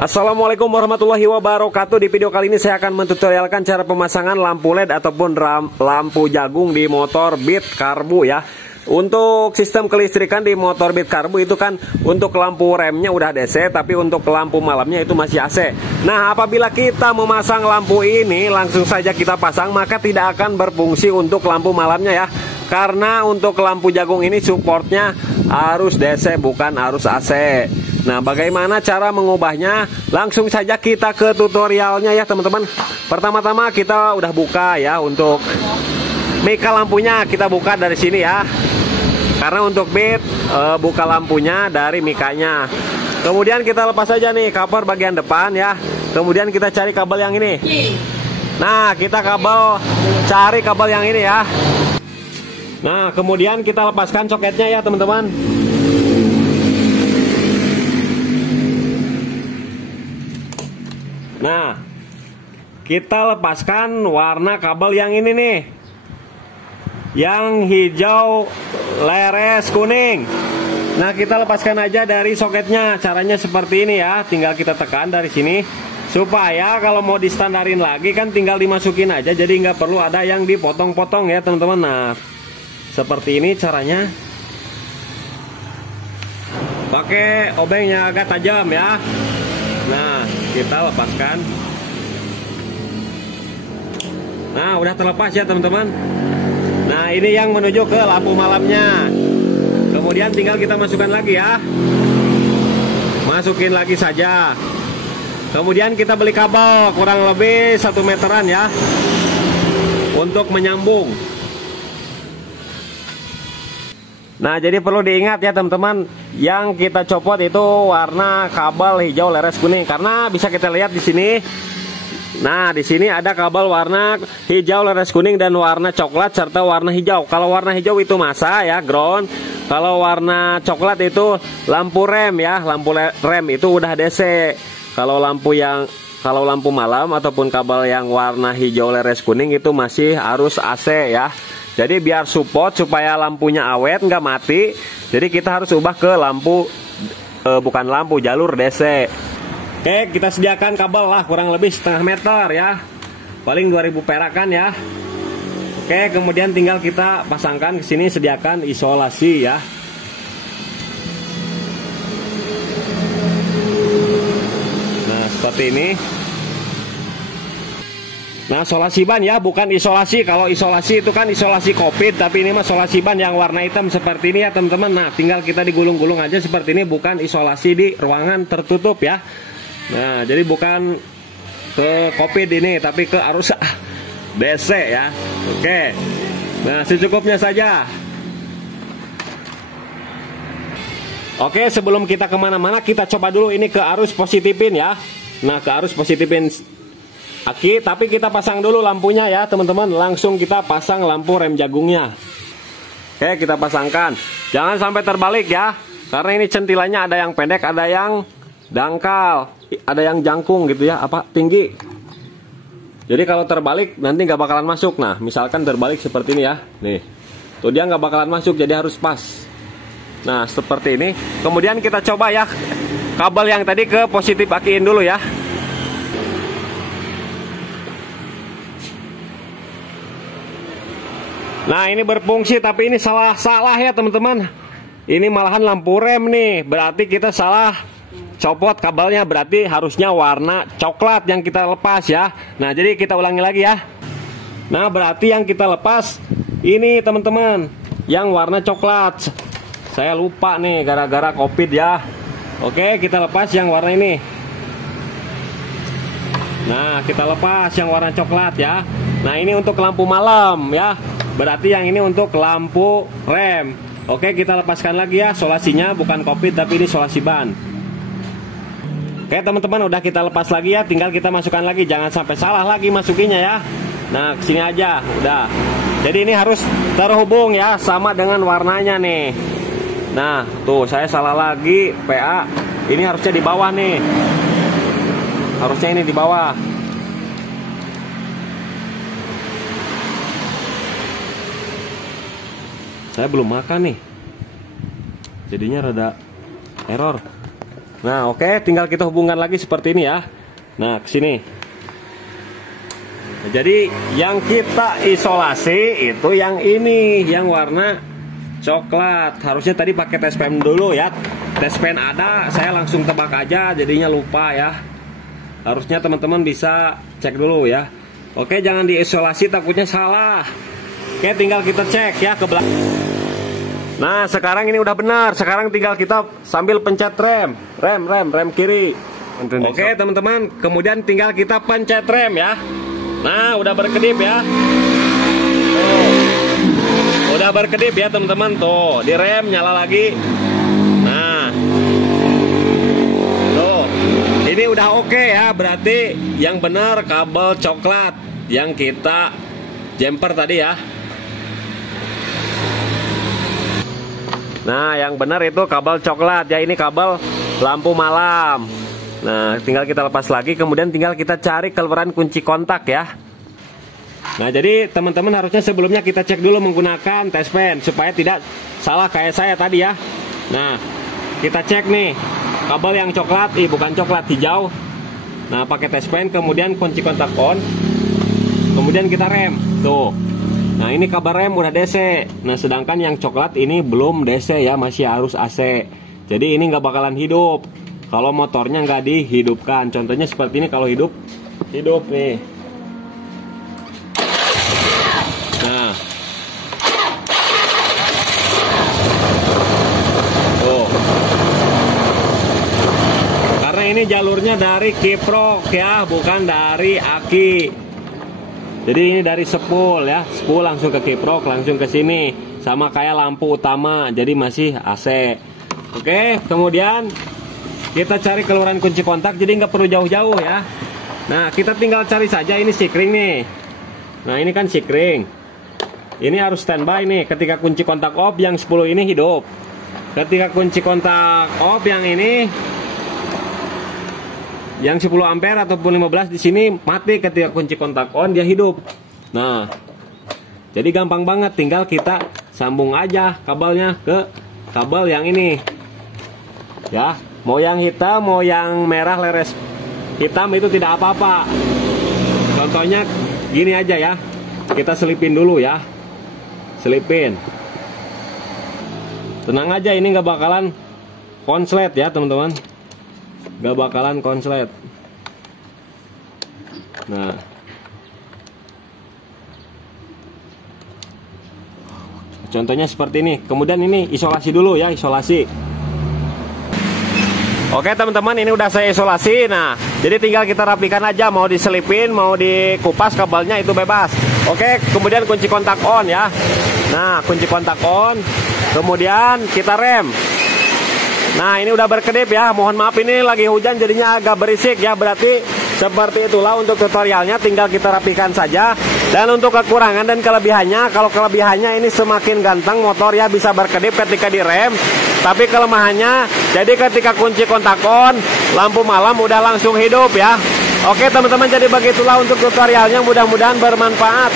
Assalamualaikum warahmatullahi wabarakatuh. Di video kali ini saya akan mentutorialkan cara pemasangan lampu LED ataupun lampu jagung di motor Beat Karbu ya. Untuk sistem kelistrikan di motor Beat Karbu itu kan untuk lampu remnya udah DC, tapi untuk lampu malamnya itu masih AC. Nah, apabila kita memasang lampu ini langsung saja kita pasang, maka tidak akan berfungsi untuk lampu malamnya ya. Karena untuk lampu jagung ini supportnya arus DC bukan arus AC. Nah, bagaimana cara mengubahnya? Langsung saja kita ke tutorialnya ya teman-teman. Pertama-tama kita udah buka ya, untuk mika lampunya kita buka dari sini ya. Karena untuk Beat buka lampunya dari mikanya. Kemudian kita lepas saja nih cover bagian depan ya. Kemudian kita cari kabel yang ini. Nah, kita cari kabel yang ini ya. Nah, kemudian kita lepaskan soketnya ya teman-teman. Nah, kita lepaskan warna kabel yang ini nih, yang hijau leres kuning. Nah, kita lepaskan aja dari soketnya. Caranya seperti ini ya, tinggal kita tekan dari sini. Supaya kalau mau distandarin lagi kan tinggal dimasukin aja, jadi nggak perlu ada yang dipotong-potong ya teman-teman. Nah, seperti ini caranya. Pakai obengnya agak tajam ya. Nah, kita lepaskan. Nah, udah terlepas ya teman-teman. Nah, ini yang menuju ke lampu malamnya. Kemudian tinggal kita masukkan lagi ya. Masukin lagi saja. Kemudian kita beli kabel kurang lebih 1 meteran ya, untuk menyambung. Nah, jadi perlu diingat ya teman-teman, yang kita copot itu warna kabel hijau leres kuning, karena bisa kita lihat di sini. Nah, di sini ada kabel warna hijau leres kuning dan warna coklat serta warna hijau. Kalau warna hijau itu masa ya, ground. Kalau warna coklat itu lampu rem ya, lampu rem itu udah DC. Kalau lampu malam ataupun kabel yang warna hijau leres kuning itu masih arus AC ya. Jadi biar support supaya lampunya awet nggak mati, jadi kita harus ubah ke lampu bukan lampu, jalur DC. Oke, kita sediakan kabel lah kurang lebih setengah meter ya, paling 2000 perakan ya. Oke, kemudian tinggal kita pasangkan ke sini, sediakan isolasi ya. Nah, seperti ini. Nah, isolasi ban ya, bukan isolasi. Kalau isolasi itu kan isolasi COVID, tapi ini mah isolasi ban yang warna hitam seperti ini ya teman-teman. Nah, tinggal kita digulung-gulung aja seperti ini, bukan isolasi di ruangan tertutup ya. Nah, jadi bukan ke COVID ini, tapi ke arus DC ya. Oke. Nah, secukupnya saja. Oke, sebelum kita kemana-mana, kita coba dulu ini ke arus positifin ya. Nah, ke arus positifin aki, tapi kita pasang dulu lampunya ya teman-teman. Langsung kita pasang lampu rem jagungnya. Oke, kita pasangkan. Jangan sampai terbalik ya, karena ini centilannya ada yang pendek, ada yang dangkal, ada yang jangkung gitu ya, tinggi. Jadi kalau terbalik nanti nggak bakalan masuk. Nah, misalkan terbalik seperti ini ya, nih tuh dia nggak bakalan masuk, jadi harus pas. Nah, seperti ini. Kemudian kita coba ya kabel yang tadi ke positif akiin dulu ya. Nah, ini berfungsi, tapi ini salah ya teman-teman. Ini malahan lampu rem nih, berarti kita salah copot kabelnya, berarti harusnya warna coklat yang kita lepas ya. Nah, jadi kita ulangi lagi ya. Nah, berarti yang kita lepas ini teman-teman, yang warna coklat. Saya lupa nih gara-gara COVID ya. Oke, kita lepas yang warna ini. Nah, kita lepas yang warna coklat ya. Nah, ini untuk lampu malam ya. Berarti yang ini untuk lampu rem. Oke, kita lepaskan lagi ya. Solasinya bukan COVID, tapi ini solasi ban. Oke teman-teman, udah kita lepas lagi ya. Tinggal kita masukkan lagi, jangan sampai salah lagi masukinnya ya. Nah, kesini aja, udah. Jadi ini harus terhubung ya, sama dengan warnanya nih. Nah, tuh saya salah lagi, PA. Ini harusnya di bawah nih. Harusnya ini di bawah. Saya belum makan nih, jadinya rada error. Nah, oke, tinggal kita hubungkan lagi seperti ini ya. Nah, ke sini. Jadi yang kita isolasi itu yang ini, yang warna coklat. Harusnya tadi pakai tes pen dulu ya. Tes pen ada, saya langsung tebak aja, jadinya lupa ya. Harusnya teman-teman bisa cek dulu ya. Oke, jangan diisolasi, takutnya salah. Oke, tinggal kita cek ya ke belakang. Nah, sekarang ini udah benar. Sekarang tinggal kita sambil pencet rem kiri. Oke, teman-teman, kemudian tinggal kita pencet rem ya. Nah, udah berkedip ya. Tuh. Udah berkedip ya, teman-teman. Tuh, di rem nyala lagi. Nah. Tuh. Ini udah oke ya, berarti yang benar kabel coklat yang kita jumper tadi ya. Nah, yang benar itu kabel coklat ya, ini kabel lampu malam. Nah, tinggal kita lepas lagi, kemudian tinggal kita cari keluaran kunci kontak ya. Nah, jadi teman-teman harusnya sebelumnya kita cek dulu menggunakan tes pen supaya tidak salah kayak saya tadi ya. Nah, kita cek nih kabel yang coklat, bukan coklat, hijau. Nah, pakai tes pen, kemudian kunci kontak on, kemudian kita rem. Tuh. Nah, ini kabel rem udah DC. Nah, sedangkan yang coklat ini belum DC ya, masih harus AC. Jadi ini nggak bakalan hidup kalau motornya nggak dihidupkan. Contohnya seperti ini, kalau hidup nih. Nah, tuh. Karena ini jalurnya dari kiprok ya, bukan dari aki. Jadi ini dari spool ya, spool langsung ke kiprok, langsung ke sini, sama kayak lampu utama, jadi masih AC. Oke, kemudian kita cari keluaran kunci kontak, jadi nggak perlu jauh-jauh ya. Nah, kita tinggal cari saja, ini sikring nih. Nah, ini kan sikring. Ini harus standby nih, ketika kunci kontak off yang 10 ini hidup. Ketika kunci kontak off yang ini, yang 10 ampere ataupun 15 di sini mati. Ketika kunci kontak on dia hidup. Nah, jadi gampang banget, tinggal kita sambung aja kabelnya ke kabel yang ini. Ya, mau yang hitam, mau yang merah leres hitam itu tidak apa-apa. Contohnya gini aja ya. Kita selipin dulu ya. Selipin. Tenang aja, ini nggak bakalan konslet ya, teman-teman. Gak bakalan konslet. Nah, contohnya seperti ini. Kemudian ini isolasi dulu ya, isolasi. Oke teman-teman, ini udah saya isolasi. Nah, jadi tinggal kita rapikan aja, mau diselipin, mau dikupas kabelnya itu bebas. Oke, kemudian kunci kontak on ya. Nah, kunci kontak on. Kemudian kita rem. Nah, ini udah berkedip ya. Mohon maaf, ini lagi hujan jadinya agak berisik ya. Berarti seperti itulah untuk tutorialnya, tinggal kita rapikan saja. Dan untuk kekurangan dan kelebihannya, kalau kelebihannya ini semakin ganteng motor ya, bisa berkedip ketika direm. Tapi kelemahannya, jadi ketika kunci kontak on, lampu malam udah langsung hidup ya. Oke teman-teman, jadi begitulah untuk tutorialnya, mudah-mudahan bermanfaat.